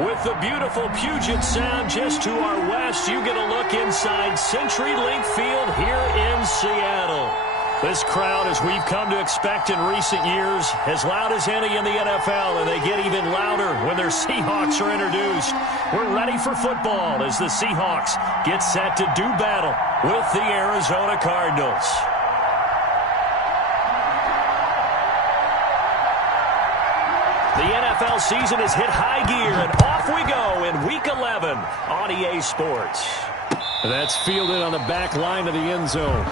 With the beautiful Puget Sound just to our west, you get a look inside CenturyLink Field here in Seattle. This crowd, as we've come to expect in recent years, as loud as any in the NFL, and they get even louder when their Seahawks are introduced. We're ready for football as the Seahawks get set to do battle with the Arizona Cardinals. The NFL season has hit high gear, and off we go in Week 11 on EA Sports. That's fielded on the back line of the end zone.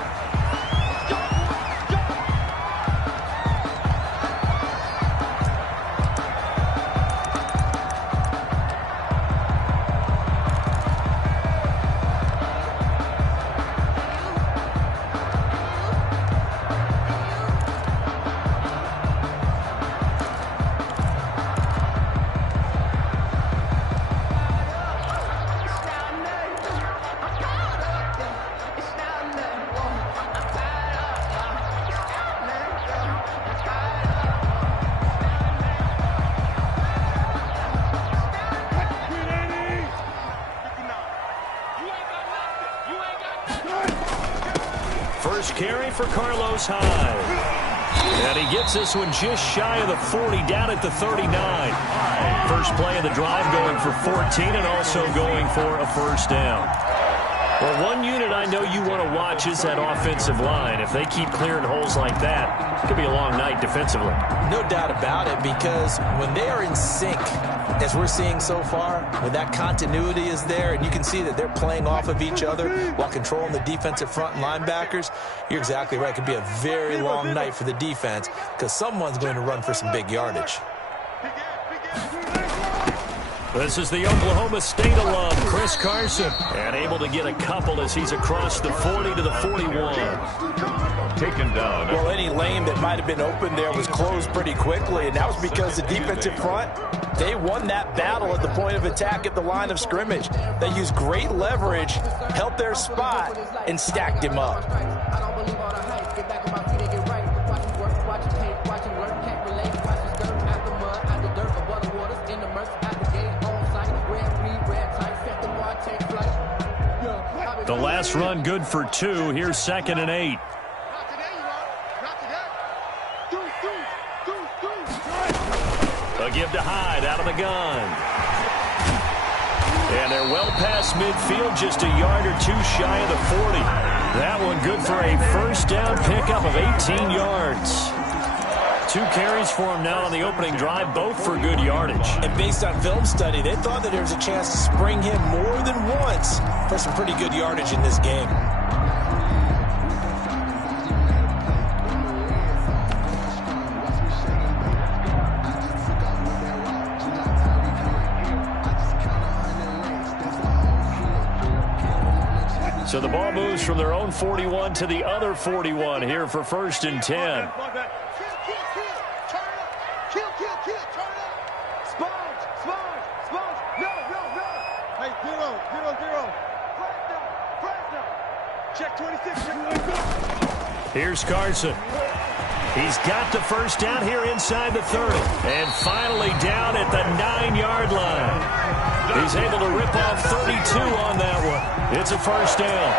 First carry for Carlos Hyde. And he gets this one just shy of the 40, down at the 39. First play of the drive going for 14 and also going for a first down. Well, one unit I know you want to watch is that offensive line. If they keep clearing holes like that, it could be a long night defensively. No doubt about it, because when they are in sync, as we're seeing so far, when that continuity is there and you can see that they're playing off of each other while controlling the defensive front and linebackers, you're exactly right. It could be a very long night for the defense because someone's going to run for some big yardage. This is the Oklahoma State alum, Chris Carson, and able to get a couple as he's across the 40 to the 41. Taken down. Well, any lane that might have been open there was closed pretty quickly, and that was because the defensive front, they won that battle at the point of attack at the line of scrimmage. They used great leverage, held their spot, and stacked him up. The last run good for 2. Here's 2nd and 8. A give to Hyde out of the gun. And they're well past midfield, just a yard or two shy of the 40. That one good for a first down pickup of 18 yards. 2 carries for him now on the opening drive, both for good yardage. And based on film study, they thought that there was a chance to spring him more than once for some pretty good yardage in this game. So the ball moves from their own 41 to the other 41 here for 1st and 10. Here's Carson. He's got the first down here inside the 30. And finally down at the 9-yard line. He's able to rip off 32 on that one. It's a first down.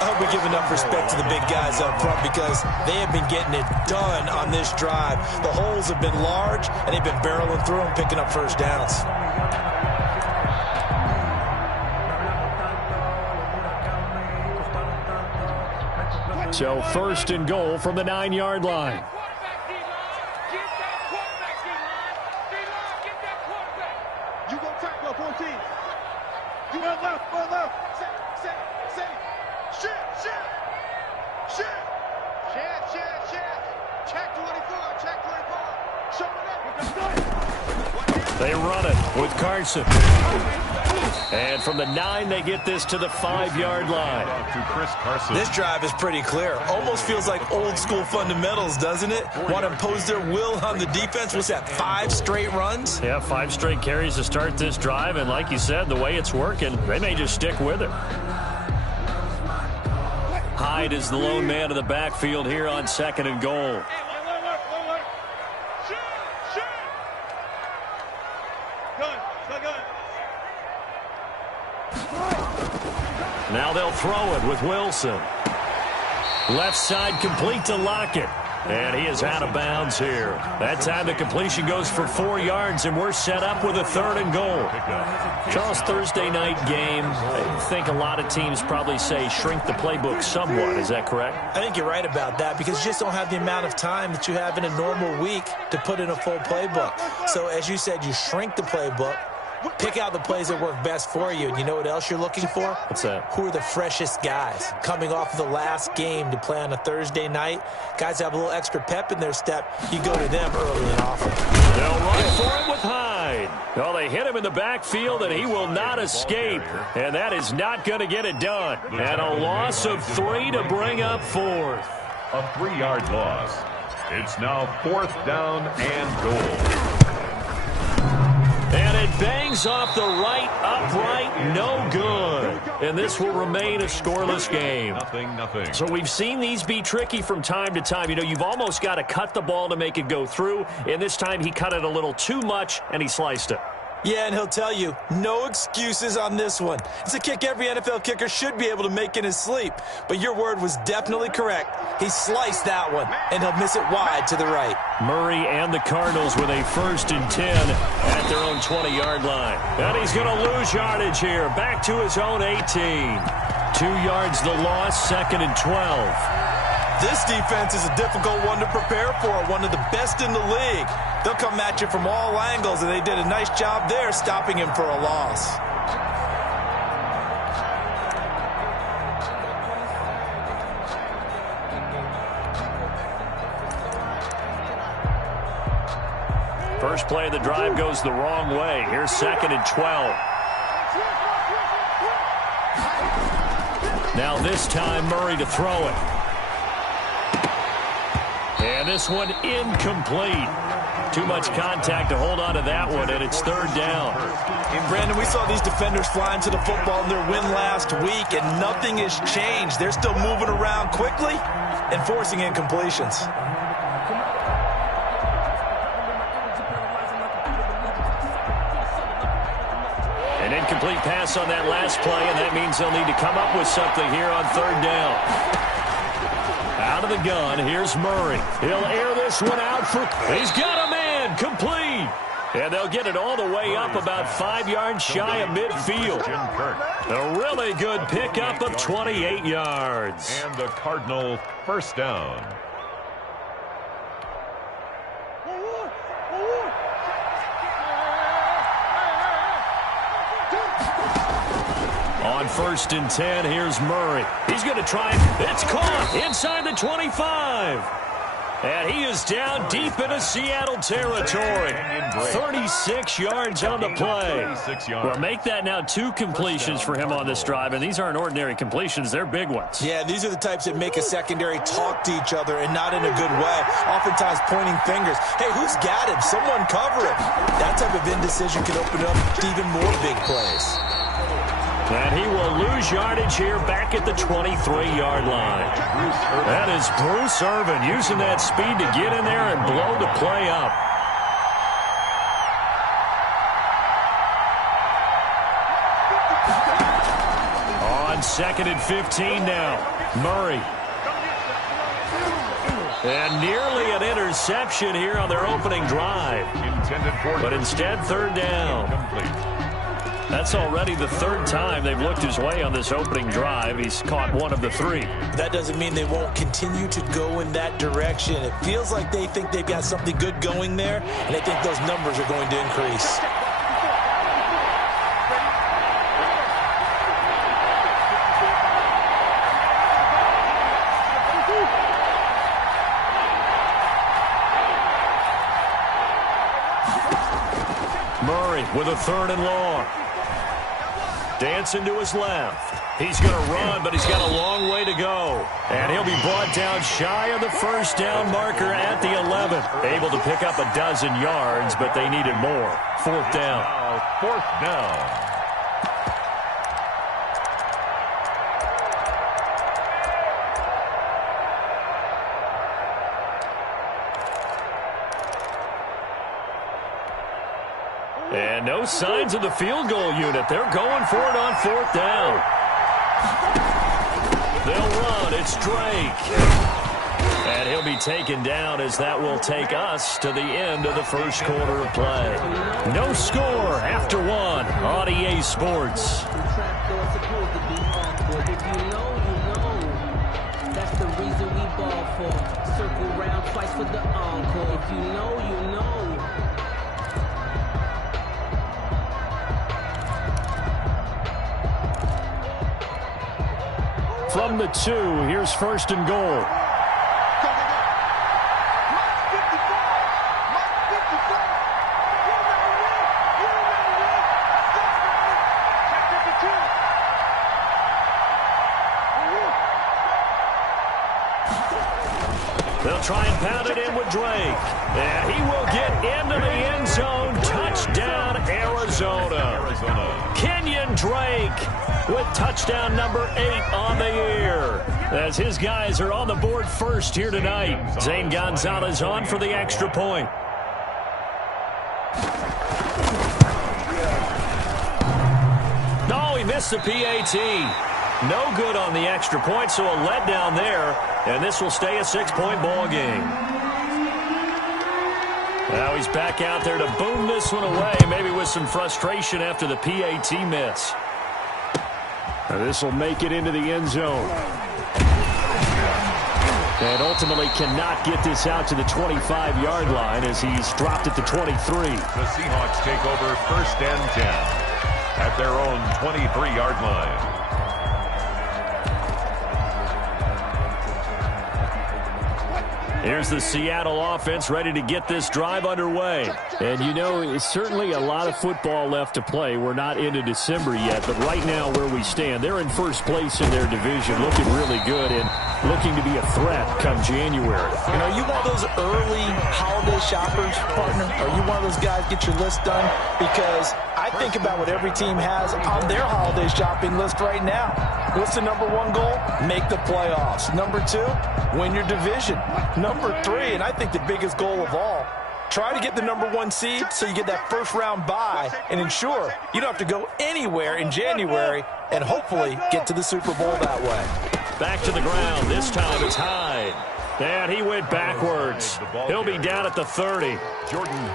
I hope we give enough respect to the big guys up front because they have been getting it done on this drive. The holes have been large, and they've been barreling through them, picking up first downs. So 1st and goal from the 9-yard line. You go tackle 14. You run left, run left. Say. Shit. Check 24. Show it up. They run it with Carson. And from the 9, they get this to the 5-yard line. This drive is pretty clear. Almost feels like old school fundamentals, doesn't it? Want to impose their will on the defense. What's that, 5 straight runs? Yeah, 5 straight carries to start this drive. And like you said, the way it's working, they may just stick with it. Hyde is the lone man of the backfield here on 2nd and goal. Gun. Now they'll throw it with Wilson. Left side complete to Lockett. And he is out of bounds here. That time the completion goes for 4 yards, and we're set up with a 3rd and goal. Charles, Thursday night game, I think a lot of teams probably say shrink the playbook somewhat. Is that correct? I think you're right about that because you just don't have the amount of time that you have in a normal week to put in a full playbook. So as you said, you shrink the playbook. Pick out the plays that work best for you. And you know what else you're looking for? What's that? Who are the freshest guys coming off of the last game to play on a Thursday night? Guys have a little extra pep in their step. You go to them early and often. They'll run for it with Hyde. Well, they hit him in the backfield, and he will not escape. And that is not going to get it done. And a loss of 3 to bring up 4th. A 3-yard loss. It's now 4th down and goal. And it bangs off the right upright, no good. And this will remain a scoreless game. Nothing. So we've seen these be tricky from time to time. You know, you've almost got to cut the ball to make it go through. And this time he cut it a little too much, and he sliced it. Yeah, and he'll tell you, no excuses on this one. It's a kick every NFL kicker should be able to make in his sleep. But your word was definitely correct. He sliced that one, and he'll miss it wide to the right. Murray and the Cardinals with a 1st and 10 at their own 20-yard line. And he's going to lose yardage here. Back to his own 18. 2 yards the loss, 2nd and 12. This defense is a difficult one to prepare for, one of the best in the league. They'll come at you from all angles, and they did a nice job there stopping him for a loss. First play of the drive goes the wrong way. Here's 2nd and 12. Now this time Murray to throw it. And this one incomplete. Too much contact to hold on to that one, and it's 3rd down. Brandon, we saw these defenders flying to the football in their win last week, and nothing has changed. They're still moving around quickly and forcing incompletions. An incomplete pass on that last play, and that means they'll need to come up with something here on 3rd down. Out of the gun, here's Murray. He'll air this one out for... He's got a man, complete. And they'll get it all the way up about 5 yards shy of midfield. A really good pickup of 28 yards. And the Cardinal 1st down. On 1st and 10, here's Murray. He's going to try it. It's caught inside the 25. And he is down deep into Seattle territory. 36 yards on the play. Well, make that now 2 completions for him on this drive. And these aren't ordinary completions. They're big ones. Yeah, these are the types that make a secondary talk to each other and not in a good way. Oftentimes pointing fingers. Hey, who's got him? Someone cover him. That type of indecision can open up to even more big plays. And he will lose yardage here back at the 23-yard line. That is Bruce Irvin using that speed to get in there and blow the play up. On 2nd and 15 now, Murray. And nearly an interception here on their opening drive. But instead, 3rd down. That's already the 3rd time they've looked his way on this opening drive. He's caught 1 of the 3. That doesn't mean they won't continue to go in that direction. It feels like they think they've got something good going there, and they think those numbers are going to increase. Murray with a 3rd and long. Dancing to his left. He's going to run, but he's got a long way to go. And he'll be brought down shy of the 1st down marker at the 11. Able to pick up a dozen yards, but they needed more. 4th down. 4th down. And no signs of the field goal unit. They're going for it on 4th down. They'll run. It's Drake. And he'll be taken down as that will take us to the end of the first quarter of play. No score after one on EA Sports. That's the reason we ball for. Circle round twice for the encore. If you know, you know. From the 2, here's first and goal. They'll try and pound it in with Drake. And he will get into the end zone. Touchdown, Arizona. Kenyon Drake with touchdown number 8 on the year. As his guys are on the board first here tonight. Zane Gonzalez on for the extra point. No, he missed the PAT. No good on the extra point, so a letdown there. And this will stay a 6-point ball game. Now he's back out there to boom this one away, maybe with some frustration after the PAT miss. This will make it into the end zone. And ultimately cannot get this out to the 25-yard line as he's dropped at the 23. The Seahawks take over first and 10 at their own 23-yard line. Here's the Seattle offense ready to get this drive underway. And, you know, it's certainly a lot of football left to play. We're not into December yet, but right now where we stand, they're in first place in their division, looking really good and looking to be a threat come January. You know, you one of those early holiday shoppers, partner? Are you one of those guys get your list done? Because I think about what every team has on their holiday shopping list right now. What's the number 1 goal? Make the playoffs. Number 2, win your division. Number 3, and I think the biggest goal of all, try to get the number 1 seed so you get that first-round bye and ensure you don't have to go anywhere in January and hopefully get to the Super Bowl that way. Back to the ground. This time it's Hyde. And he went backwards. He'll be down at the 30.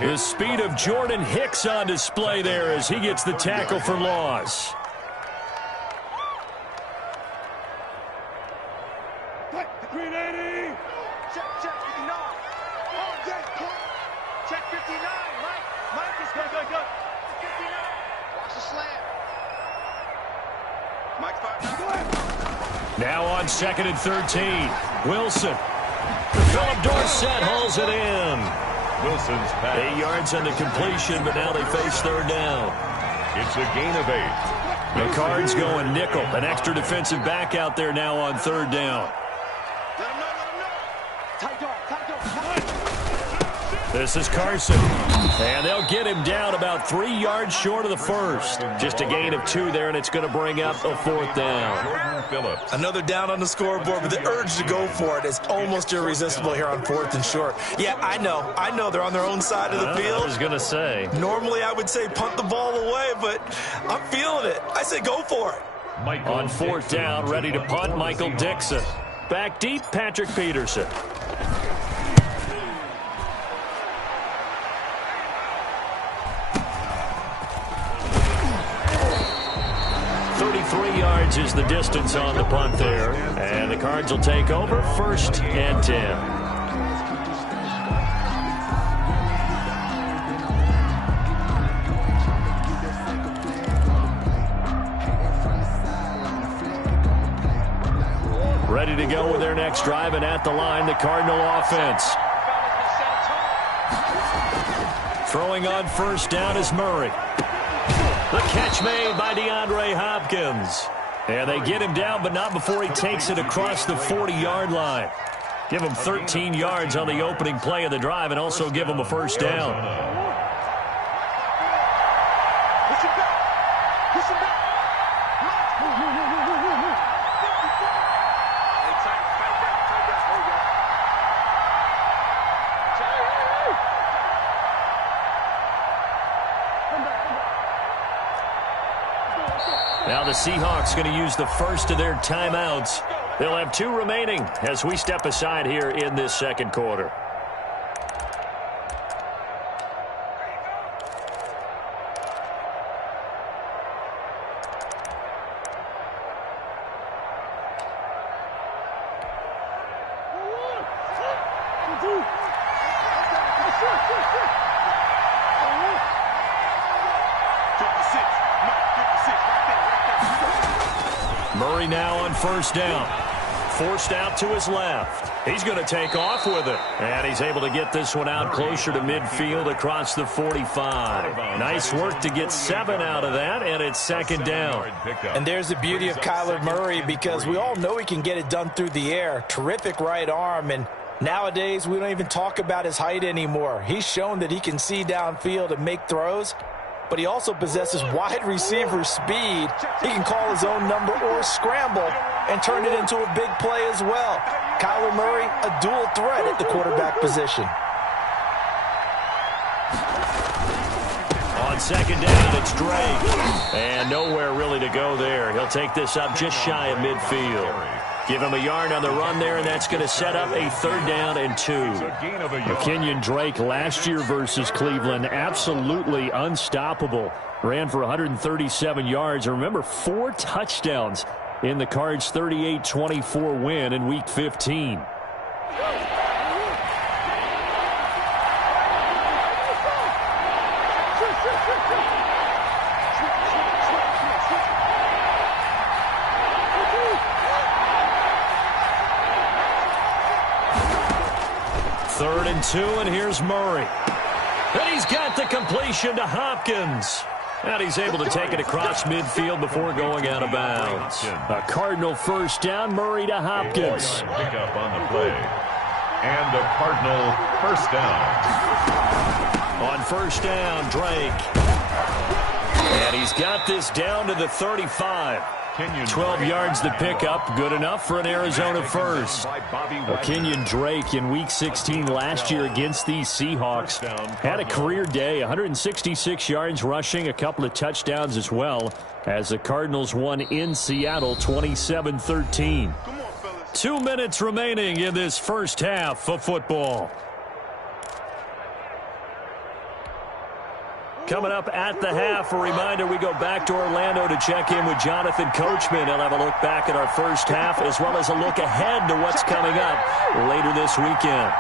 The speed of Jordan Hicks on display there as he gets the tackle for loss. Green 80. Check 59. Check 59. Mike is good. 59. Watch the slant. Mike 5. Now on 2nd and 13. Wilson. Philip Dorsett hauls it in. Wilson's pass. 8 yards on the completion, but now they face third down. It's a gain of 8. The Cards going nickel. An extra defensive back out there now on third down. Let him know. Tight dog. This is Carson. And they'll get him down about 3 yards short of the first. Just a gain of 2 there, and it's going to bring up a 4th down. Jordan Phillips. Another down on the scoreboard, but the urge to go for it is almost irresistible here on 4th and short. Yeah, I know they're on their own side of the field. I was going to say. Normally I would say punt the ball away, but I'm feeling it. I say go for it. On 4th down, ready to punt, Michael Dixon. Back deep, Patrick Peterson. 33 yards is the distance on the punt there. And the Cards will take over 1st and 10. Ready to go with their next drive, and at the line, the Cardinal offense. Throwing on 1st down is Murray. The catch made by DeAndre Hopkins. And they get him down, but not before he takes it across the 40-yard line. Give him 13 yards on the opening play of the drive and also give him a 1st down. Now the Seahawks going to use the first of their timeouts. They'll have 2 remaining as we step aside here in this second quarter. Murray now on first down. Forced out to his left. He's going to take off with it. And he's able to get this one out closer to midfield across the 45. Nice work to get 7 out of that, and it's second down. And there's the beauty of Kyler Murray, because we all know he can get it done through the air. Terrific right arm, and nowadays we don't even talk about his height anymore. He's shown that he can see downfield and make throws, but he also possesses wide receiver speed. He can call his own number or scramble and turn it into a big play as well. Kyler Murray, a dual threat at the quarterback position. On second down, it's Drake. And nowhere really to go there. He'll take this up just shy of midfield. Give him a yard on the run there, and that's going to set up a 3rd down and 2. Kenyon Drake last year versus Cleveland, absolutely unstoppable. Ran for 137 yards. Remember, 4 touchdowns in the Cards' 38-24 win in Week 15. Third and 2, and here's Murray. And he's got the completion to Hopkins. And he's able to take it across midfield before going out of bounds. A Cardinal first down, Murray to Hopkins. Pick up on the play. And a Cardinal first down. On first down, Drake. And he's got this down to the 35. 12 yards to pick up, good enough for an Arizona first. Kenyon Drake in Week 16 last year against these Seahawks had a career day, 166 yards rushing, a couple of touchdowns as well, as the Cardinals won in Seattle 27-13. 2 minutes remaining in this first half of football. Coming up at the half, a reminder, we go back to Orlando to check in with Jonathan Coachman. He'll have a look back at our first half as well as a look ahead to what's coming up later this weekend.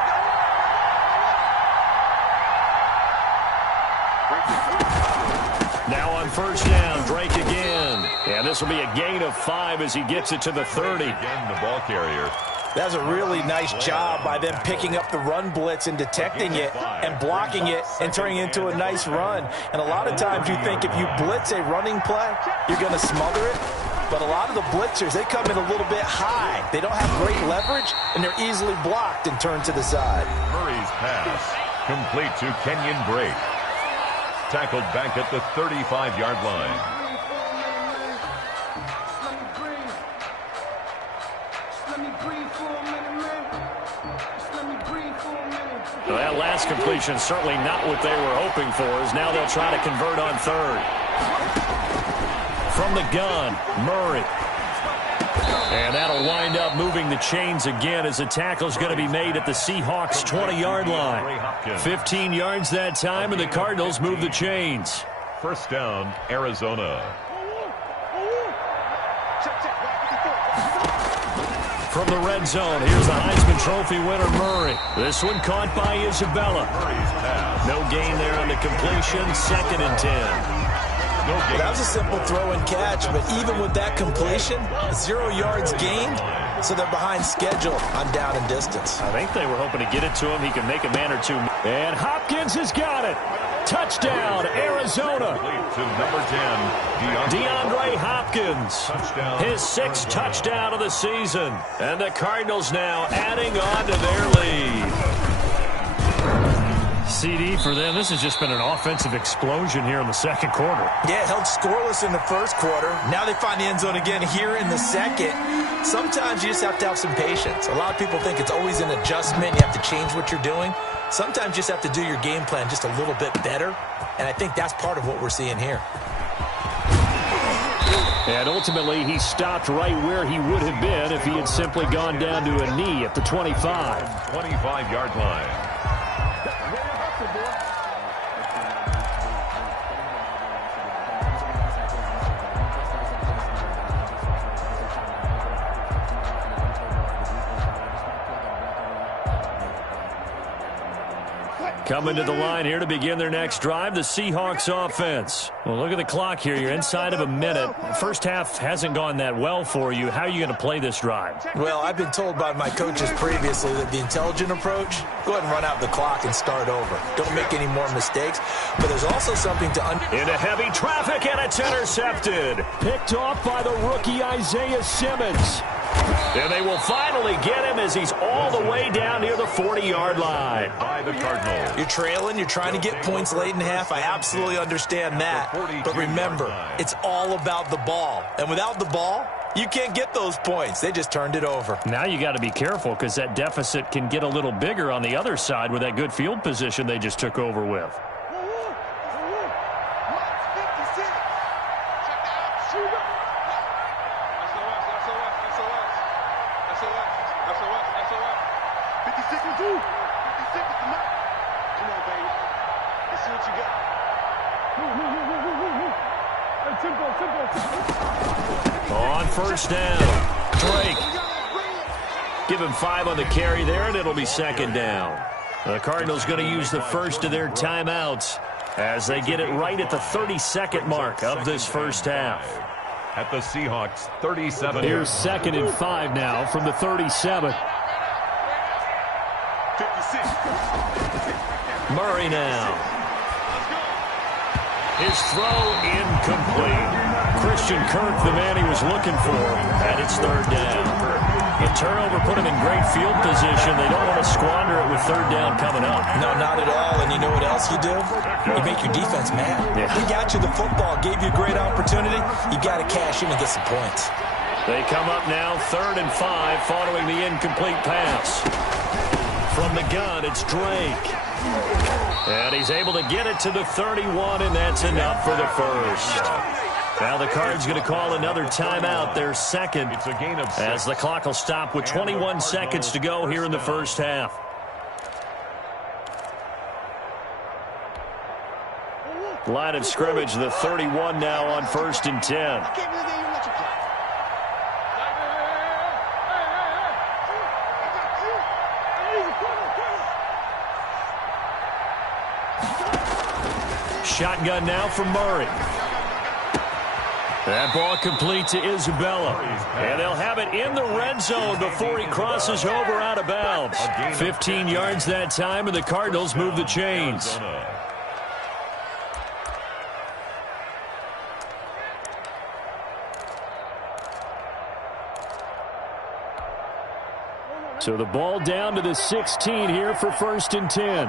Now on first down, Drake again. And this will be a gain of 5 as he gets it to the 30. Again, the ball carrier. That's a really nice job by them picking up the run blitz and detecting it and blocking it and turning it into a nice run. And a lot of times you think if you blitz a running play, you're going to smother it. But a lot of the blitzers, they come in a little bit high. They don't have great leverage, and they're easily blocked and turned to the side. Murray's pass complete to Kenyon Drake. Tackled back at the 35-yard line. Well, that last completion certainly not what they were hoping for, as now they'll try to convert on third. From the gun, Murray. And that'll wind up moving the chains again as the tackle's going to be made at the Seahawks' 20-yard line. 15 yards that time, and the Cardinals move the chains. First down, Arizona. From the red zone, here's the Heisman Trophy winner, Murray. This one caught by Isabella. No gain there on the completion, 2nd and 10. Well, that was a simple throw and catch, but even with that completion, 0 yards gained, so they're behind schedule on down and distance. I think they were hoping to get it to him. He can make a man or two. And Hopkins has got it. Touchdown, Arizona. To number 10, DeAndre Hopkins. Touchdown. His 6th touchdown of the season. And the Cardinals now adding on to their lead. CD for them. This has just been an offensive explosion here in the second quarter. Yeah, held scoreless in the first quarter. Now they find the end zone again here in the second. Sometimes you just have to have some patience. A lot of people think it's always an adjustment. You have to change what you're doing. Sometimes you just have to do your game plan just a little bit better. And I think that's part of what we're seeing here. And ultimately, he stopped right where he would have been if he had simply gone down to a knee at the 25. 25-yard line. Coming to the line here to begin their next drive, the Seahawks offense. Well, look at the clock here. You're inside of a minute. The first half hasn't gone that well for you. How are you going to play this drive? Well, I've been told by my coaches previously that the intelligent approach, go ahead and run out the clock and start over. Don't make any more mistakes. But there's also something to into heavy traffic, and it's intercepted. Picked off by the rookie Isaiah Simmons. And they will finally get him as he's all the way down near the 40-yard line. By the Cardinals. You're trailing. You're trying to get points late in the half. I absolutely understand that. But remember, it's all about the ball. And without the ball, you can't get those points. They just turned it over. Now you got to be careful because that deficit can get a little bigger on the other side with that good field position they just took over with. On first down, Drake. Give him 5 on the carry there, and it'll be second down. The Cardinals going to use the first of their timeouts as they get it right at the 32nd mark of this first half. At the Seahawks 37. Here's 2nd and 5 now from the 37. Murray now. His throw incomplete. Christian Kirk, the man he was looking for, and it's third down. The turnover put him in great field position. They don't want to squander it with third down coming up. No, not at all. And you know what else you do? You make your defense mad. Yeah. He got you the football, gave you a great opportunity. You got to cash in and get some points. They come up now 3rd and 5 following the incomplete pass. From the gun, it's Drake. And he's able to get it to the 31, and that's enough for the first. Now the Cards going to call another timeout, their second, It's a gain of 6. as the clock will stop with 21 seconds to go here in the first half. Line of scrimmage, the 31 now on 1st and 10. Shotgun now from Murray. That ball complete to Isabella. And they'll have it in the red zone before he crosses over out of bounds. 15 yards that time, and the Cardinals move the chains. So the ball down to the 16 here for 1st and 10.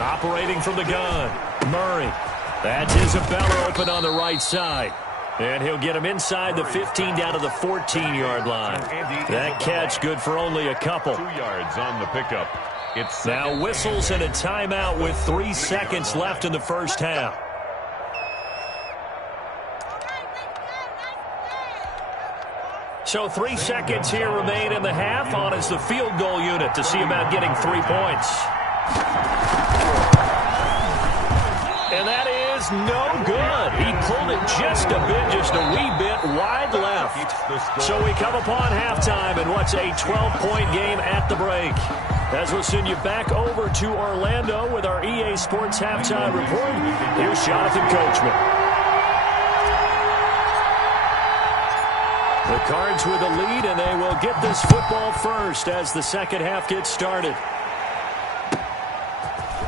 Operating from the gun, Murray. That's Isabella open on the right side. And he'll get him inside the 15 down to the 14-yard line. That catch good for only a couple. 2 yards on the pickup. It's now whistles and a timeout with 3 seconds left in the first half. So 3 seconds here remain in the half. On is the field goal unit to see about getting 3 points. And that is no good. He pulled it just a bit, just a wee bit wide left. So we come upon halftime in what's a 12-point game at the break. As we'll send you back over to Orlando with our EA Sports Halftime Report, here's Jonathan Coachman. The Cards with a lead, and they will get this football first as the second half gets started.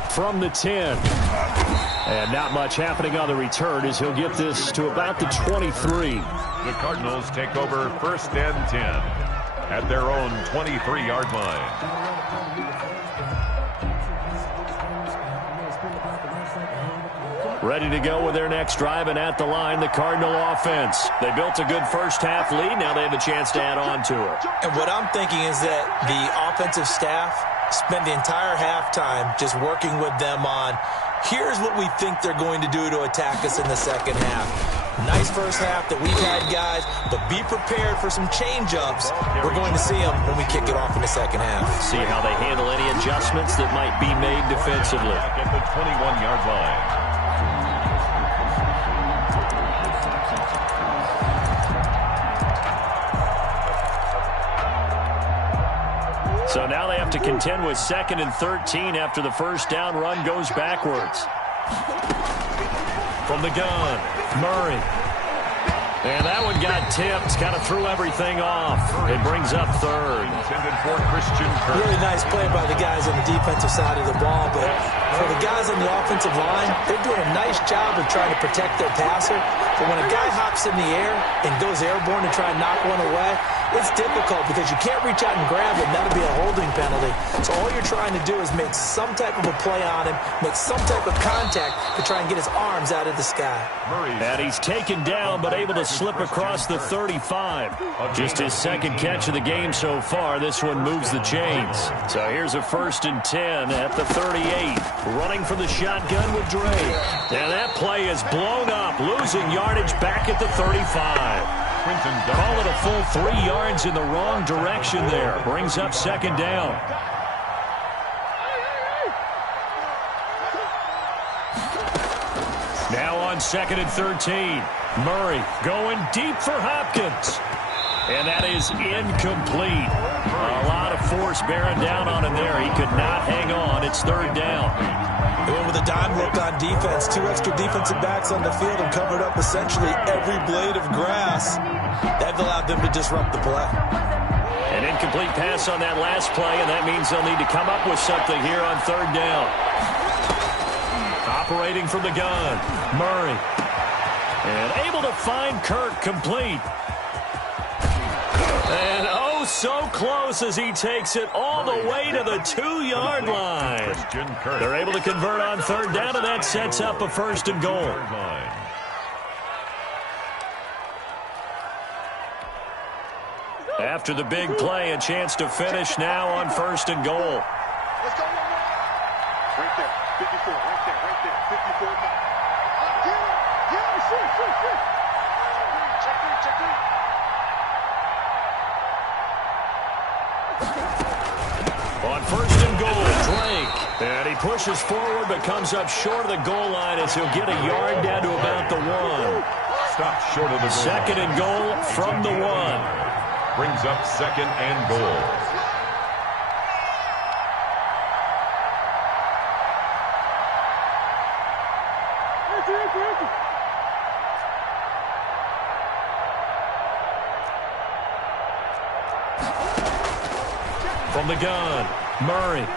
From the 10. And not much happening on the return as he'll get this to about the 23. The Cardinals take over 1st and 10 at their own 23-yard line. Ready to go with their next drive, and at the line, the Cardinal offense. They built a good first-half lead. Now they have a chance to add on to it. And what I'm thinking is that the offensive staff spend the entire halftime just working with them on, here's what we think they're going to do to attack us in the second half. Nice first half that we've had, guys, but be prepared for some change-ups. We're going to see them when we kick it off in the second half. See how they handle any adjustments that might be made defensively. Back at the 21-yard line. So now they have to contend with 2nd and 13 after the first down run goes backwards. From the gun, Murray. And that one got tipped, kind of threw everything off. It brings up 3rd. Intended for Christian Kirk. Really nice play by the guys on the defensive side of the ball, but for the guys on the offensive line, they're doing a nice job of trying to protect their passer. But when a guy hops in the air and goes airborne to try and knock one away, it's difficult because you can't reach out and grab it, and that'll be a holding penalty. So all you're trying to do is make some type of a play on him, make some type of contact to try and get his arms out of the sky. And he's taken down, but able to slip across the 35. Just his 2nd catch of the game so far. This one moves the chains. So here's a 1st and 10 at the 38. Running from the shotgun with Drake. And that play is blown up, losing yardage back at the 35. Call it a full 3 yards in the wrong direction there. Brings up 2nd down. Now on 2nd and 13. Murray going deep for Hopkins. And that is incomplete. A lot of force bearing down on him there. He could not hang on. It's 3rd down. They went with a dime look on defense. 2 extra defensive backs on the field and covered up essentially every blade of grass. That allowed them to disrupt the play. An incomplete pass on that last play, and that means they'll need to come up with something here on 3rd down. Operating from the gun, Murray. And able to find Kirk complete. And oh, so close as he takes it all the way to the 2-yard line. They're able to convert on 3rd down, and that sets up a 1st and goal. After the big play, a chance to finish now on 1st and goal. Let's go. Right there. 54. Right there. 54 now. Get it. Shoot. Check three. On 1st and goal, Drake. And he pushes forward but comes up short of the goal line as he'll get a yard down to about the 1. Stop short of the goal. 2nd and goal from the 1. Brings up 2nd and goal. From the gun, Murray.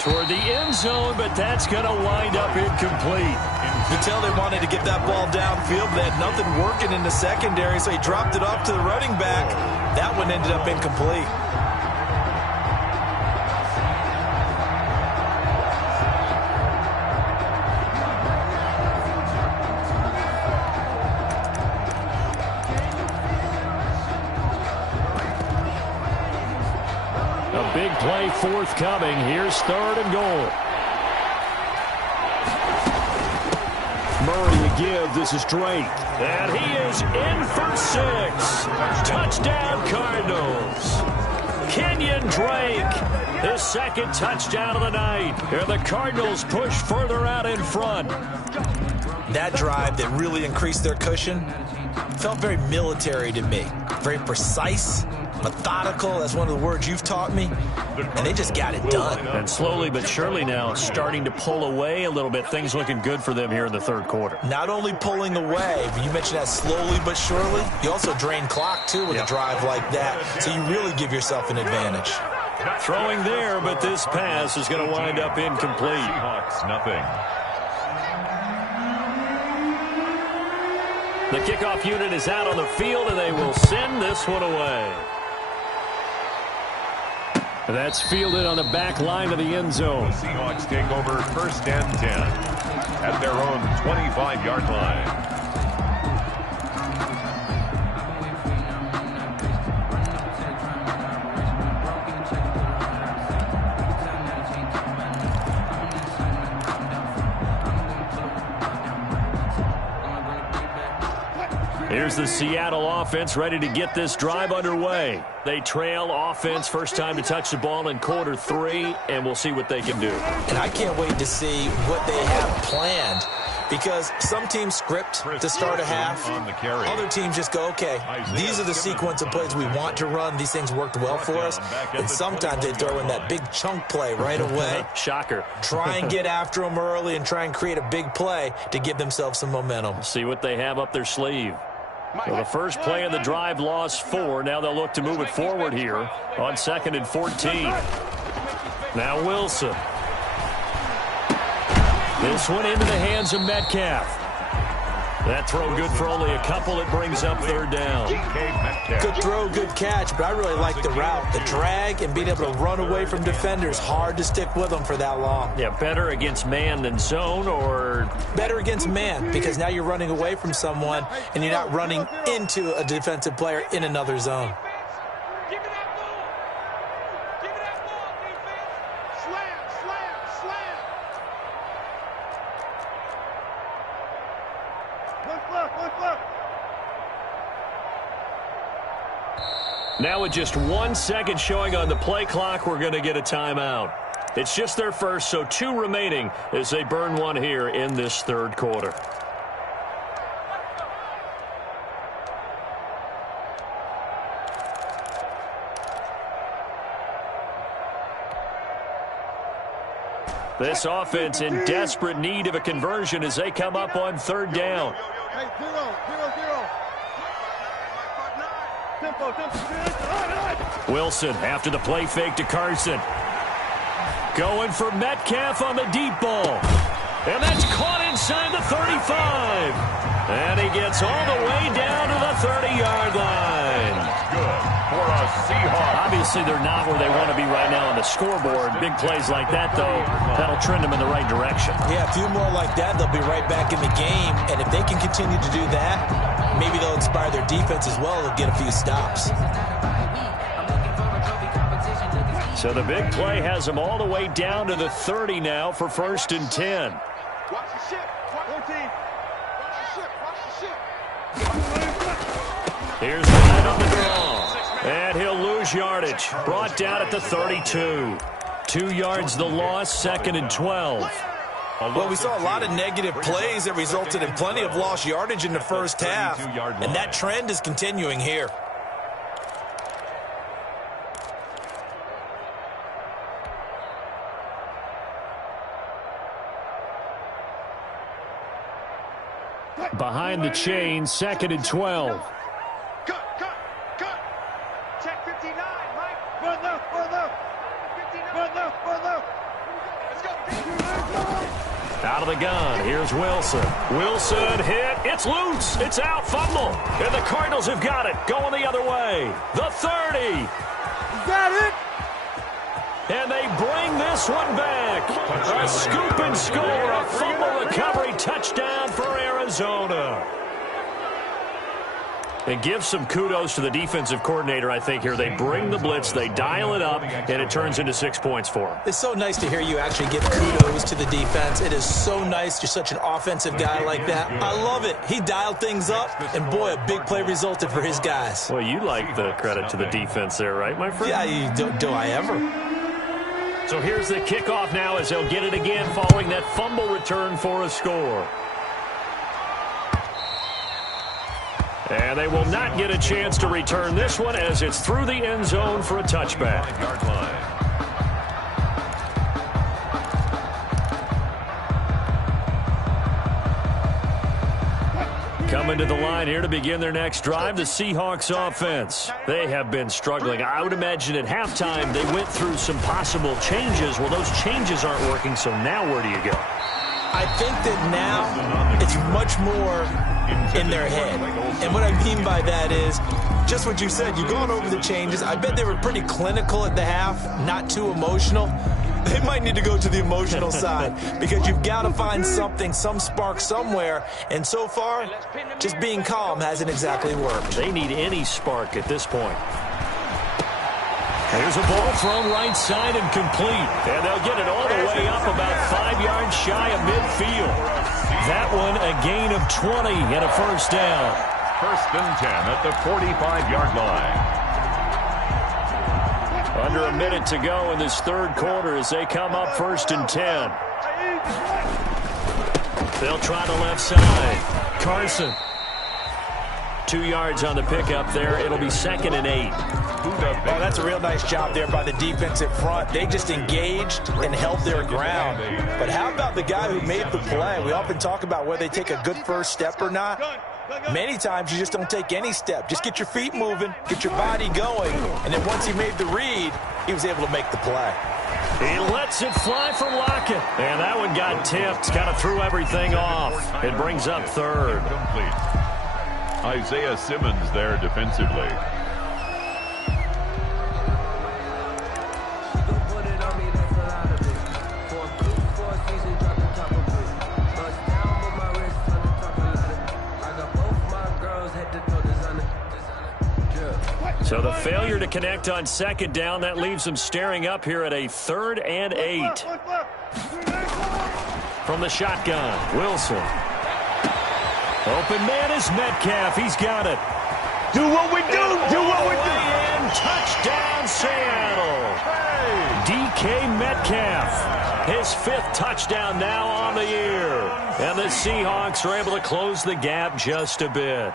Toward the end zone, but that's going to wind up incomplete. You can tell they wanted to get that ball downfield. They had nothing working in the secondary, so he dropped it off to the running back. That one ended up incomplete. A big play forthcoming. Here's 3rd and goal. Murray to give. This is Drake. And he is in for 6. Touchdown, Cardinals. Kenyon Drake, his 2nd touchdown of the night. And the Cardinals push further out in front. That drive that really increased their cushion felt very military to me. Very precise, methodical. That's one of the words you've taught me. And they just got it done. And slowly but surely now starting to pull away a little bit. Things looking good for them here in the 3rd quarter. Not only pulling away, but you mentioned that slowly but surely. You also drain clock, too, with a drive like that. So you really give yourself an advantage. Throwing there, but this pass is going to wind up incomplete. Seahawks, nothing. The kickoff unit is out on the field, and they will send this one away. That's fielded on the back line of the end zone. The Seahawks take over 1st and 10. at their own 25-yard line. Here's the Seattle offense ready to get this drive underway. They trail offense first time to touch the ball in quarter 3, and we'll see what they can do. And I can't wait to see what they have planned, because some teams script to start a half. Other teams just go, okay, these are the sequence of plays we want to run. These things worked well for us. And sometimes they throw in that big chunk play right away. Shocker. Try and get after them early and try and create a big play to give themselves some momentum. See what they have up their sleeve. So the first play of the drive lost 4. Now they'll look to move it forward here on 2nd and 14. Now Wilson. This one into the hands of Metcalf. That throw good for only a couple. It brings up 3rd down. Good throw, good catch, but I really like the route. The drag and being able to run away from defenders. Hard to stick with them for that long. Yeah, better against man than zone, or? Better against man, because now you're running away from someone and you're not running into a defensive player in another zone. Now with just 1 second showing on the play clock, we're going to get a timeout. It's just their first, so 2 remaining as they burn one here in this 3rd quarter. This offense in desperate need of a conversion as they come up on 3rd down. Hey, 0-0-0. Wilson after the play fake to Carson. Going for Metcalf on the deep ball. And that's caught inside the 35. And he gets all the way down to the 30-yard line. Good for a Seahawks. Obviously, they're not where they want to be right now on the scoreboard. Big plays like that, though, that'll trend them in the right direction. Yeah, a few more like that, they'll be right back in the game. And if they can continue to do that, maybe they'll inspire their defense as well. They'll get a few stops. So the big play has them all the way down to the 30 now for 1st and 10. Watch the ship. 14. Watch the ship. Watch the ship. Here's Madden on the draw. And he'll lose yardage. Brought down at the 32. 2 yards the loss, 2nd and 12. Well, we saw a lot of negative plays that resulted in plenty of lost yardage in the first half. And that trend is continuing here. Behind the chain, 2nd and 12. Cut. Check 59, Mike. Run left. Run left. Let's go. Out of the gun, here's Wilson. Wilson hit, it's loose, it's out, fumble. And the Cardinals have got it, going the other way. The 30. Is that it? And they bring this one back. A scoop and score, a fumble recovery touchdown for Arizona. And give some kudos to the defensive coordinator, I think, here. They bring the blitz, they dial it up, and it turns into 6 points for them. It's so nice to hear you actually give kudos to the defense. It is so nice. You're such an offensive guy like that. I love it. He dialed things up, and boy, a big play resulted for his guys. Well, you like the credit to the defense there, right, my friend? Yeah, do I ever? So here's the kickoff now as they'll get it again following that fumble return for a score. And they will not get a chance to return this one as it's through the end zone for a touchback. 5-yard line. Coming to the line here to begin their next drive, the Seahawks offense. They have been struggling. I would imagine at halftime they went through some possible changes. Well, those changes aren't working, so now where do you go? I think that now it's much more in their head. And what I mean by that is just what you said. You've gone over the changes. I bet they were pretty clinical at the half, not too emotional. They might need to go to the emotional side because you've got to find something, some spark somewhere. And so far, just being calm hasn't exactly worked. They need any spark at this point. Here's a ball thrown right side and complete. And they'll get it all the way up about 5 yards shy of midfield. That one a gain of 20 and a first down. First and 10 at the 45-yard line. Under a minute to go in this third quarter as they come up first and 10. They'll try the left side. Carson. 2 yards on the pickup there. It'll be 2nd and 8. Oh, that's a real nice job there by the defensive front. They just engaged and held their ground. But how about the guy who made the play? We often talk about whether they take a good first step or not. Many times you just don't take any step. Just get your feet moving, get your body going, and then once he made the read, he was able to make the play. He lets it fly for Lockett. And that one got tipped, kind of threw everything off. It brings up third. Complete. Isaiah Simmons there defensively. So the failure to connect on second down, that leaves them staring up here at a 3rd and 8. From the shotgun, Wilson. Open man is Metcalf. He's got it. Do what we do. Do what we do. And touchdown, Seattle. DK Metcalf. His 5th touchdown now on the year. And the Seahawks are able to close the gap just a bit.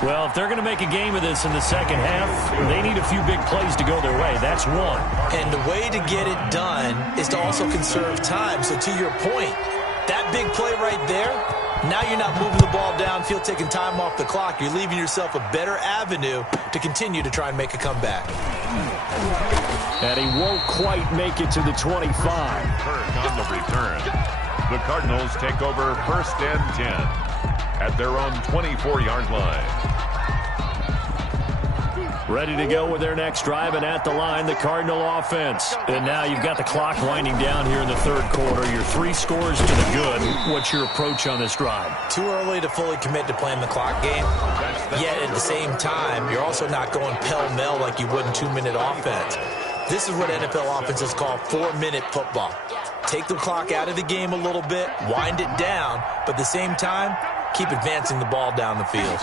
Well, if they're going to make a game of this in the second half, they need a few big plays to go their way. That's one. And the way to get it done is to also conserve time. So to your point, that big play right there, now you're not moving the ball downfield, taking time off the clock. You're leaving yourself a better avenue to continue to try and make a comeback. And he won't quite make it to the 25. On the return. The Cardinals take over first and 10 at their own 24-yard line. Ready to go with their next drive, and at the line, the Cardinal offense. And now you've got the clock winding down here in the third quarter. You're 3 scores to the good. What's your approach on this drive? Too early to fully commit to playing the clock game. Yet at the same time, you're also not going pell-mell like you would in 2-minute offense. This is what NFL offenses call 4-minute football. Take the clock out of the game a little bit, wind it down, but at the same time, keep advancing the ball down the field.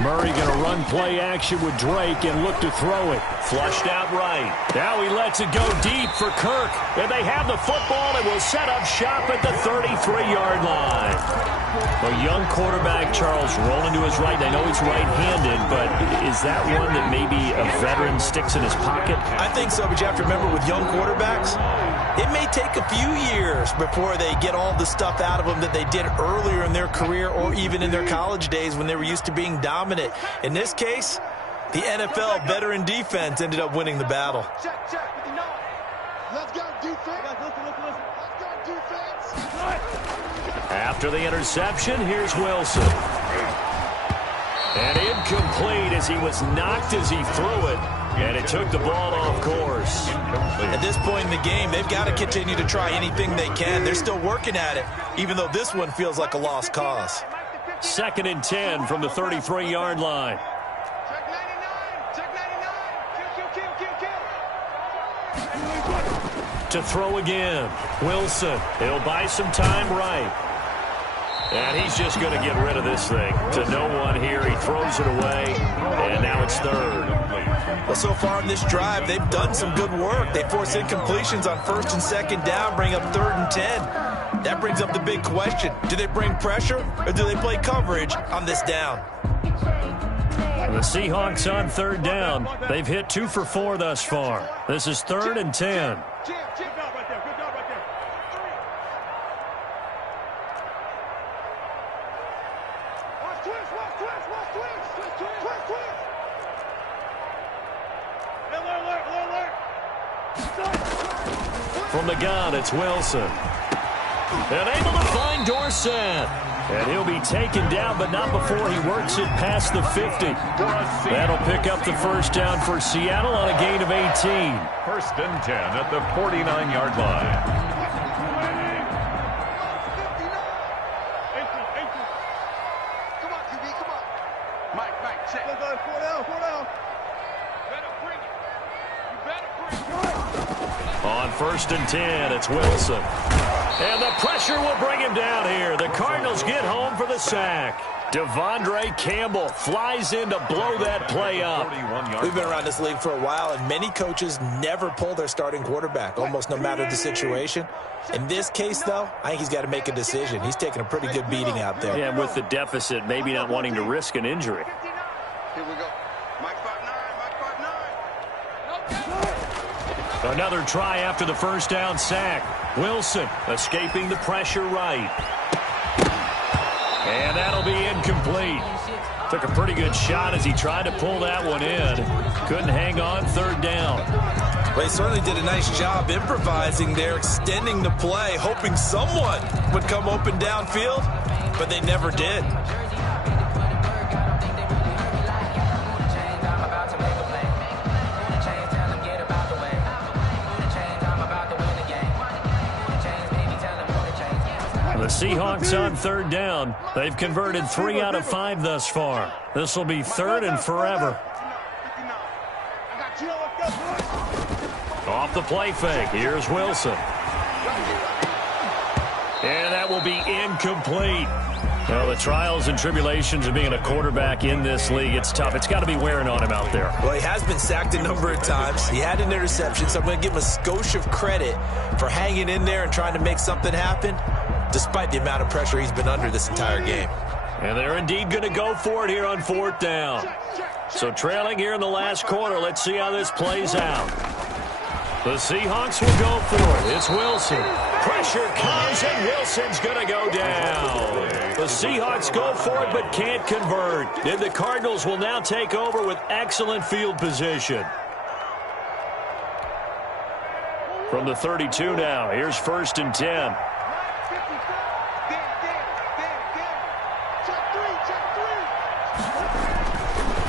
Murray going to run play action with Drake and look to throw it. Flushed out right. Now he lets it go deep for Kirk. And they have the football and will set up shop at the 33-yard line. A young quarterback, Charles, rolling to his right. I know he's right-handed, but is that one that maybe a veteran sticks in his pocket? I think so, but you have to remember with young quarterbacks, it may take a few years before they get all the stuff out of them that they did earlier in their career or even in their college days when they were used to being dominant. In this case, the NFL veteran defense ended up winning the battle. Check. Let's go, defense. Listen. Let's go, defense. After the interception, here's Wilson. And incomplete as he was knocked as he threw it. And it took the ball off course. At this point in the game, they've got to continue to try anything they can. They're still working at it, even though this one feels like a lost cause. 2nd and 10 from the 33-yard line. Check 99. To throw again. Wilson. He'll buy some time right. And he's just going to get rid of this thing. To no one here. He throws it away. And now it's third. Well, so far in this drive, they've done some good work. They force incompletions on 1st and 2nd down, bring up 3rd and 10. That brings up the big question. Do they bring pressure or do they play coverage on this down? The Seahawks on 3rd down. They've hit 2 for 4 thus far. This is 3rd and 10. Good job right there. Watch twist. From the gun, it's Wilson. And able to find Dorsett. And he'll be taken down, but not before he works it past the 50. That'll pick up the first down for Seattle on a gain of 18. First and 10 at the 49-yard line. Come on, QB, come on. Mike, check. Let's go, 4 down. Better bring it. You better bring it. On first and 10, it's Wilson. And the pressure will bring him down here. The Cardinals get home for the sack. Devondre Campbell flies in to blow that play up. We've been around this league for a while, and many coaches never pull their starting quarterback, almost no matter the situation. In this case, though, I think he's got to make a decision. He's taking a pretty good beating out there. Yeah, and with the deficit, maybe not wanting to risk an injury. Here we go. Mike 5-9. Another try after the first down sack. Wilson escaping the pressure right. And that'll be incomplete. Took a pretty good shot as he tried to pull that one in. Couldn't hang on, third down. Well, he certainly did a nice job improvising there, extending the play, hoping someone would come open downfield, but they never did. The Seahawks on third down. They've converted 3 out of 5 thus far. This will be third and forever. Off the play fake. Here's Wilson. And that will be incomplete. Well, the trials and tribulations of being a quarterback in this league, it's tough. It's got to be wearing on him out there. Well, he has been sacked a number of times. He had an interception, so I'm going to give him a skosh of credit for hanging in there and trying to make something happen, despite the amount of pressure he's been under this entire game. And they're indeed going to go for it here on fourth down. So trailing here in the last quarter, let's see how this plays out. The Seahawks will go for it. It's Wilson. Pressure comes, and Wilson's going to go down. The Seahawks go for it but can't convert. And the Cardinals will now take over with excellent field position. From the 32 now, here's first and 10.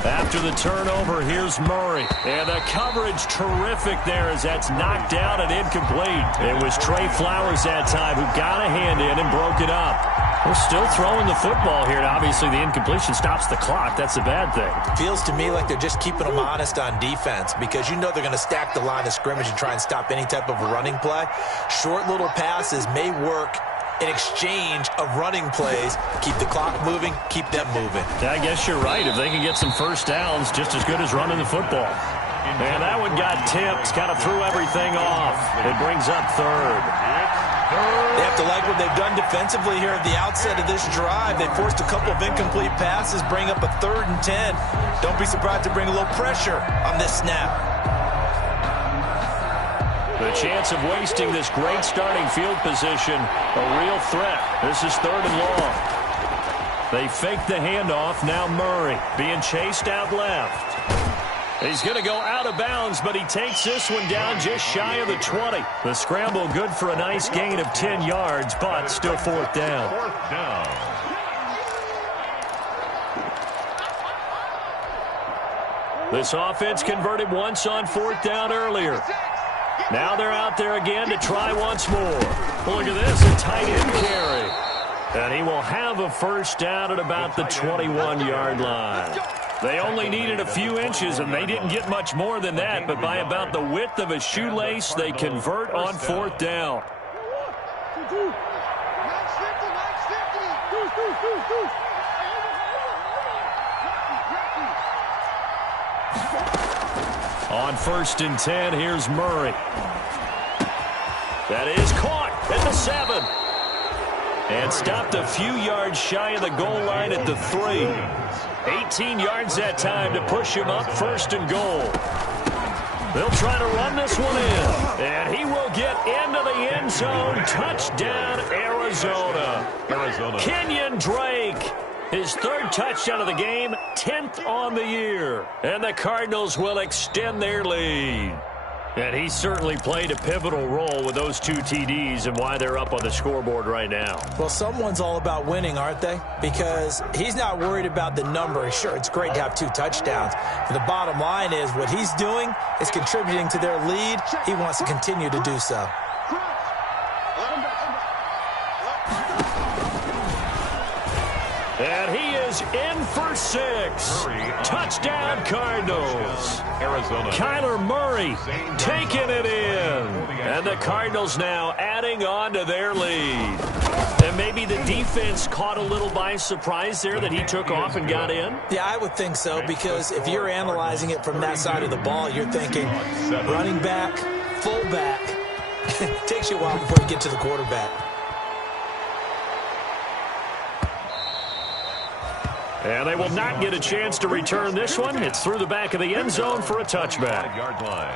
After the turnover, here's Murray. And the coverage terrific there as that's knocked down and incomplete. It was Trey Flowers that time who got a hand in and broke it up. We're still throwing the football here. And obviously, the incompletion stops the clock. That's a bad thing. Feels to me like they're just keeping them honest on defense because you know they're going to stack the line of scrimmage and try and stop any type of a running play. Short little passes may work in exchange of running plays. Keep the clock moving, keep them moving. I guess you're right. If they can get some first downs, just as good as running the football. And that one got tipped, kind of threw everything off. It brings up third. They have to like what they've done defensively here at the outset of this drive. They forced a couple of incomplete passes, bring up a 3rd and 10. Don't be surprised to bring a little pressure on this snap. The chance of wasting this great starting field position, a real threat. This is 3rd and long. They fake the handoff. Now Murray being chased out left. He's going to go out of bounds, but he takes this one down just shy of the 20. The scramble good for a nice gain of 10 yards, but still 4th down. 4th down. This offense converted once on 4th down earlier. Now they're out there again to try once more. Well, look at this, a tight end carry. And he will have a first down at about the 21-yard line. They only needed a few inches, and they didn't get much more than that, but by about the width of a shoelace, they convert on 4th down. On 1st and 10, here's Murray. That is caught at the 7. And stopped a few yards shy of the goal line at the 3. 18 yards that time to push him up 1st and goal. They'll try to run this one in. And he will get into the end zone. Touchdown, Arizona. Kenyon Drake. His 3rd touchdown of the game, 10th on the year. And the Cardinals will extend their lead. And he certainly played a pivotal role with those 2 TDs and why they're up on the scoreboard right now. Well, someone's all about winning, aren't they? Because he's not worried about the number. Sure, it's great to have 2 touchdowns. But the bottom line is what he's doing is contributing to their lead. He wants to continue to do so. And he is in for 6. Touchdown, Cardinals. Arizona. Kyler Murray taking it in. And the Cardinals now adding on to their lead. And maybe the defense caught a little by surprise there that he took off and got in? Yeah, I would think so, because if you're analyzing it from that side of the ball, you're thinking running back, fullback. It takes you a while before you get to the quarterback. And they will not get a chance to return this one. It's through the back of the end zone for a touchback. 5-yard line.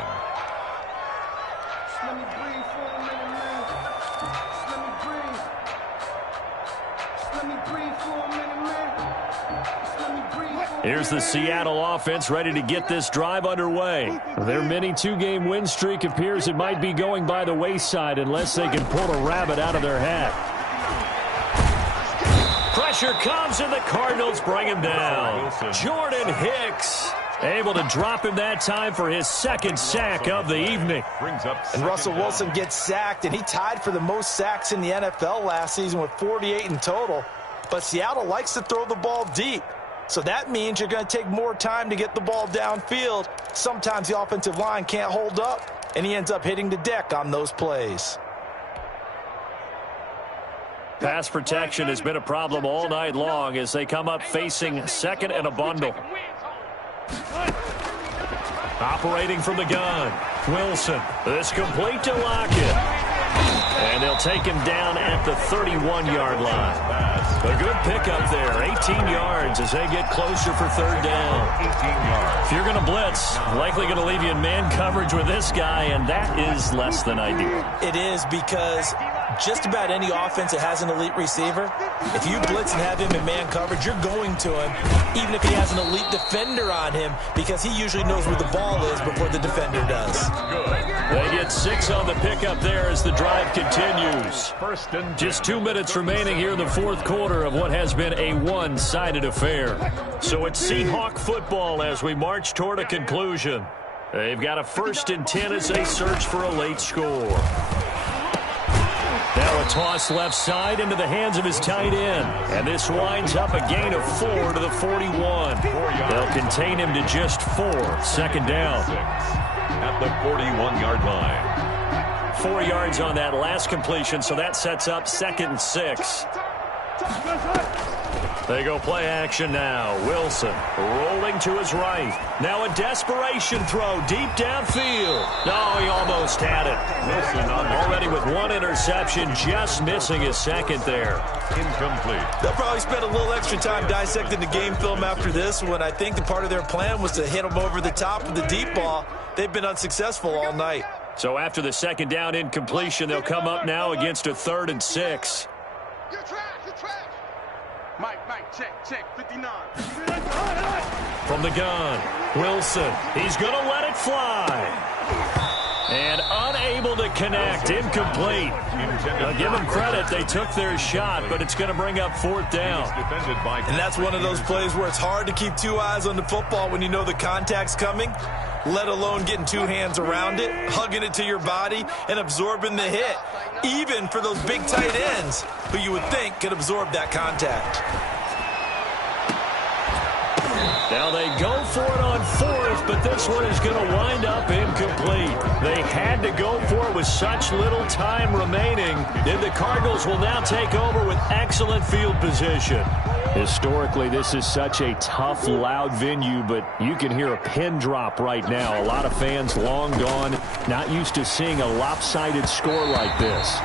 Here's the Seattle offense ready to get this drive underway. Their mini 2-game win streak appears it might be going by the wayside unless they can pull a rabbit out of their hat. Pressure comes, and the Cardinals bring him down. Jordan Hicks able to drop him that time for his 2nd sack of the evening. And Russell Wilson gets sacked, and he tied for the most sacks in the NFL last season with 48 in total. But Seattle likes to throw the ball deep. So that means you're going to take more time to get the ball downfield. Sometimes the offensive line can't hold up, and he ends up hitting the deck on those plays. Pass protection has been a problem all night long as they come up facing 2nd and a bundle. Operating from the gun, Wilson. This complete to Lockett. And they'll take him down at the 31-yard line. A good pickup there, 18 yards as they get closer for 3rd down. 18 yards. If you're going to blitz, likely going to leave you in man coverage with this guy, and that is less than ideal. It is, because just about any offense that has an elite receiver, if you blitz and have him in man coverage, you're going to him, even if he has an elite defender on him, because he usually knows where the ball is before the defender does. They get 6 on the pickup there as the drive continues. Just 2 minutes remaining here in the 4th quarter of what has been a one-sided affair. So it's Seahawk football as we march toward a conclusion. They've got a 1st and 10 as they search for a late score. Now a toss left side into the hands of his tight end. And this winds up a gain of 4 to the 41. They'll contain him to just 4. 2nd down. At the 41-yard line. 4 yards on that last completion, so that sets up 2nd and 6. They go play action now. Wilson rolling to his right. Now a desperation throw deep downfield. No, he almost had it. Wilson already with 1 interception, just missing his 2nd there. Incomplete. They'll probably spend a little extra time dissecting the game film after this one. I think the part of their plan was to hit him over the top of the deep ball. They've been unsuccessful all night. So after the 2nd down incompletion, they'll come up now against a 3rd and 6. You're trash, you're trash. Mike, check, 59. From the gun, Wilson. He's going to let it fly. And unable to connect, incomplete. Now, give them credit, they took their shot, but it's going to bring up 4th down. And that's one of those plays where it's hard to keep 2 eyes on the football when you know the contact's coming, let alone getting 2 hands around it, hugging it to your body, and absorbing the hit, even for those big tight ends who you would think could absorb that contact. Now they go for it on 4th, but this one is going to wind up incomplete. They had to go for it with such little time remaining. And the Cardinals will now take over with excellent field position. Historically, this is such a tough, loud venue, but you can hear a pin drop right now. A lot of fans long gone, not used to seeing a lopsided score like this.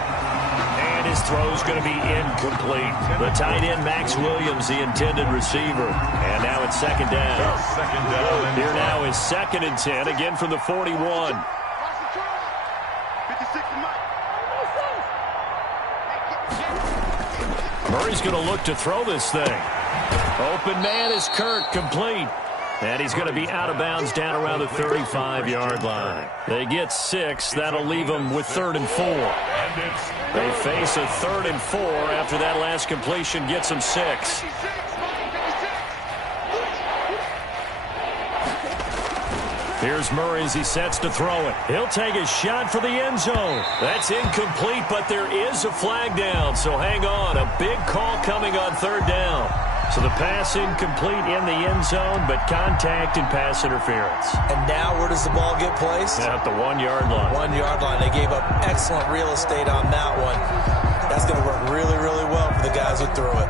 And his throw is going to be incomplete. The tight end, Max Williams, the intended receiver. And now it's 2nd down. 2nd down. Here now is 2nd and 10, again from the 41. Murray's going to look to throw this thing. Open man is Kirk, complete. And he's going to be out of bounds down around the 35-yard line. They get 6. That'll leave them with 3rd and 4. They face a 3rd and 4 after that last completion gets them 6. Here's Murray as he sets to throw it. He'll take a shot for the end zone. That's incomplete, but there is a flag down, so hang on. A big call coming on 3rd down. So the pass incomplete in the end zone, but contact and pass interference. And now where does the ball get placed? At the 1-yard line. 1-yard line. They gave up excellent real estate on that one. That's going to work really, really well for the guys who threw it.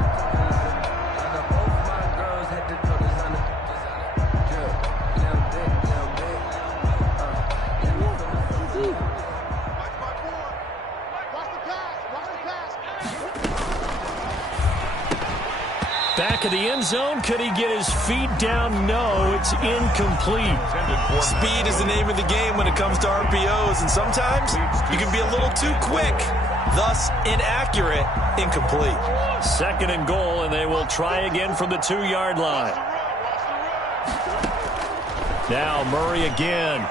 Back of the end zone. Could he get his feet down? No, it's incomplete. Speed is the name of the game when it comes to RPOs, and sometimes you can be a little too quick, thus inaccurate, incomplete. 2nd and goal, and they will try again from the 2-yard line. Now Murray again.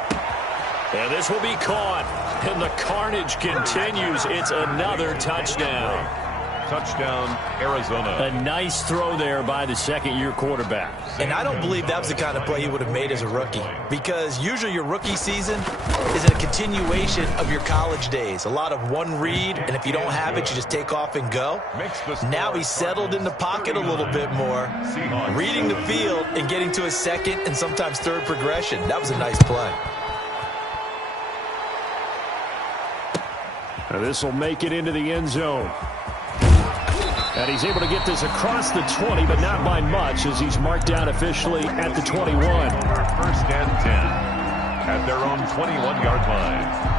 And this will be caught. And the carnage continues. It's another touchdown. Touchdown, Arizona. A nice throw there by the 2nd-year quarterback. And I don't believe that was the kind of play he would have made as a rookie, because usually your rookie season is a continuation of your college days. A lot of one read, and if you don't have it, you just take off and go. Now he's settled in the pocket a little bit more, reading the field and getting to his 2nd and sometimes 3rd progression. That was a nice play. Now this will make it into the end zone. And he's able to get this across the 20, but not by much, as he's marked down officially at the 21. 1st and 10 at their own 21-yard line.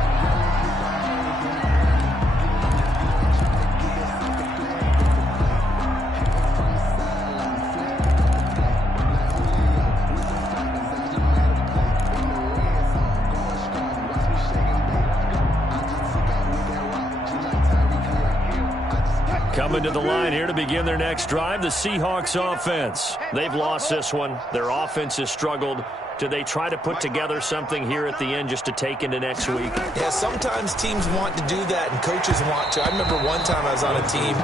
Coming to the line here to begin their next drive, the Seahawks offense. They've lost this one. Their offense has struggled. Do they try to put together something here at the end just to take into next week? Yeah, sometimes teams want to do that and coaches want to. I remember one time I was on a team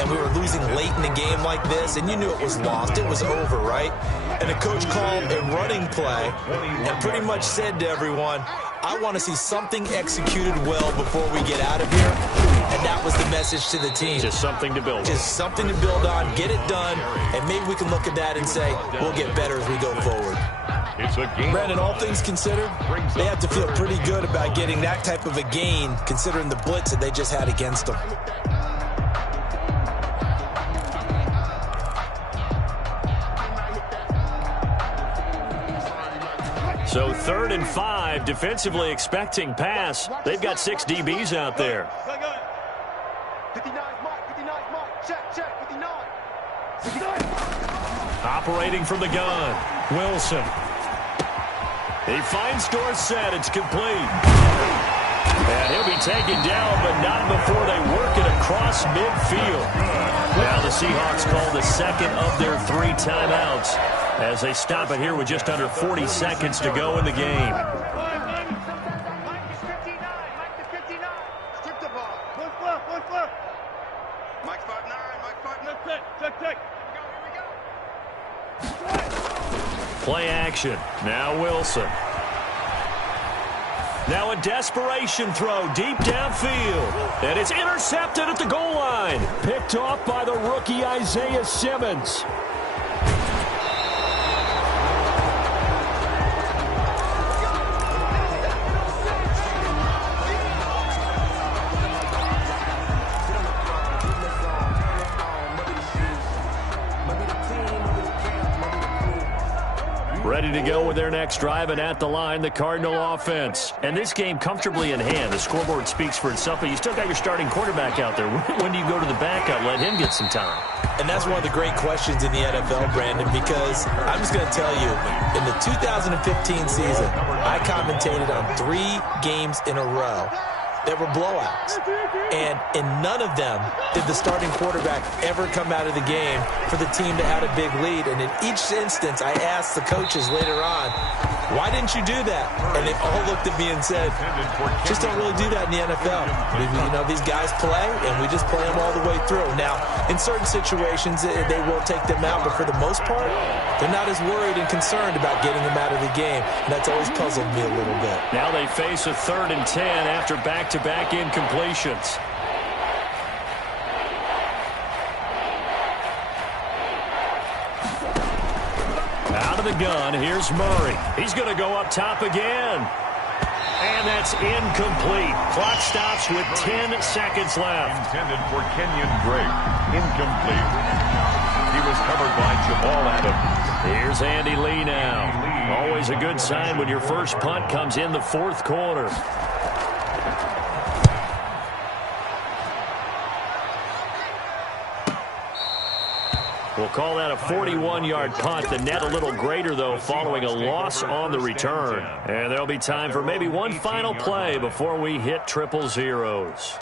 and we were losing late in the game like this, and you knew it was lost. It was over, right? And the coach called a running play and pretty much said to everyone, I want to see something executed well before we get out of here. And that was the message to the team. Just something to build on. Just something to build on, get it done, and maybe we can look at that and say, we'll get better as we go forward. It's a game. Brandon, all things considered, they have to feel pretty good about getting that type of a gain, considering the blitz that they just had against them. So 3rd and 5, defensively expecting pass. They've got 6 DBs out there. 59, Mike, check, 59. Operating from the gun, Wilson. He finds Dorsett. It's complete. And he'll be taken down, but not before they work it across midfield. Now the Seahawks call the 2nd of their 3 timeouts as they stop it here with just under 40 seconds to go in the game. Play action. Now Wilson. Now a desperation throw deep downfield. And it's intercepted at the goal line. Picked off by the rookie Isaiah Simmons. Ready to go with their next drive, and at the line, the Cardinal offense. And this game comfortably in hand. The scoreboard speaks for itself, but you still got your starting quarterback out there. When do you go to the backup? Let him get some time. And that's one of the great questions in the NFL, Brandon, because I'm just going to tell you, in the 2015 season, I commentated on 3 games in a row that were blowouts. And in none of them did the starting quarterback ever come out of the game for the team that had a big lead. And in each instance, I asked the coaches later on, why didn't you do that? And they all looked at me and said, just don't really do that in the NFL. You know, these guys play, and we just play them all the way through. Now, in certain situations, they will take them out, but for the most part, they're not as worried and concerned about getting them out of the game. And that's always puzzled me a little bit. Now they face a 3rd and 10 after back-to-back incompletions. Out of the gun, here's Murray. He's going to go up top again. And that's incomplete. Clock stops with 10 seconds left. Intended for Kenyon Drake. Incomplete. He was covered by Jamal Adams. Here's Andy Lee now. Always a good sign when your first punt comes in the 4th quarter. We'll call that a 41-yard punt. The net a little greater, though, following a loss on the return. And there'll be time for maybe one final play before we hit triple zeros.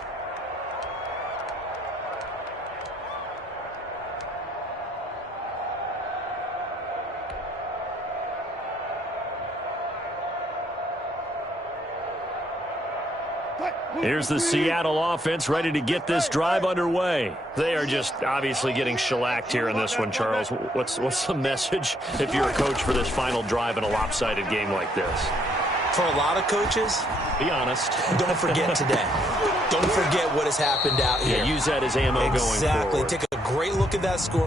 Here's the Seattle offense ready to get this drive underway. They are just obviously getting shellacked here in this one, Charles. What's the message if you're a coach for this final drive in a lopsided game like this? For a lot of coaches, be honest. Don't forget today. Don't forget what has happened out here. Yeah, use that as ammo going forward. Exactly. Take a great look at that score.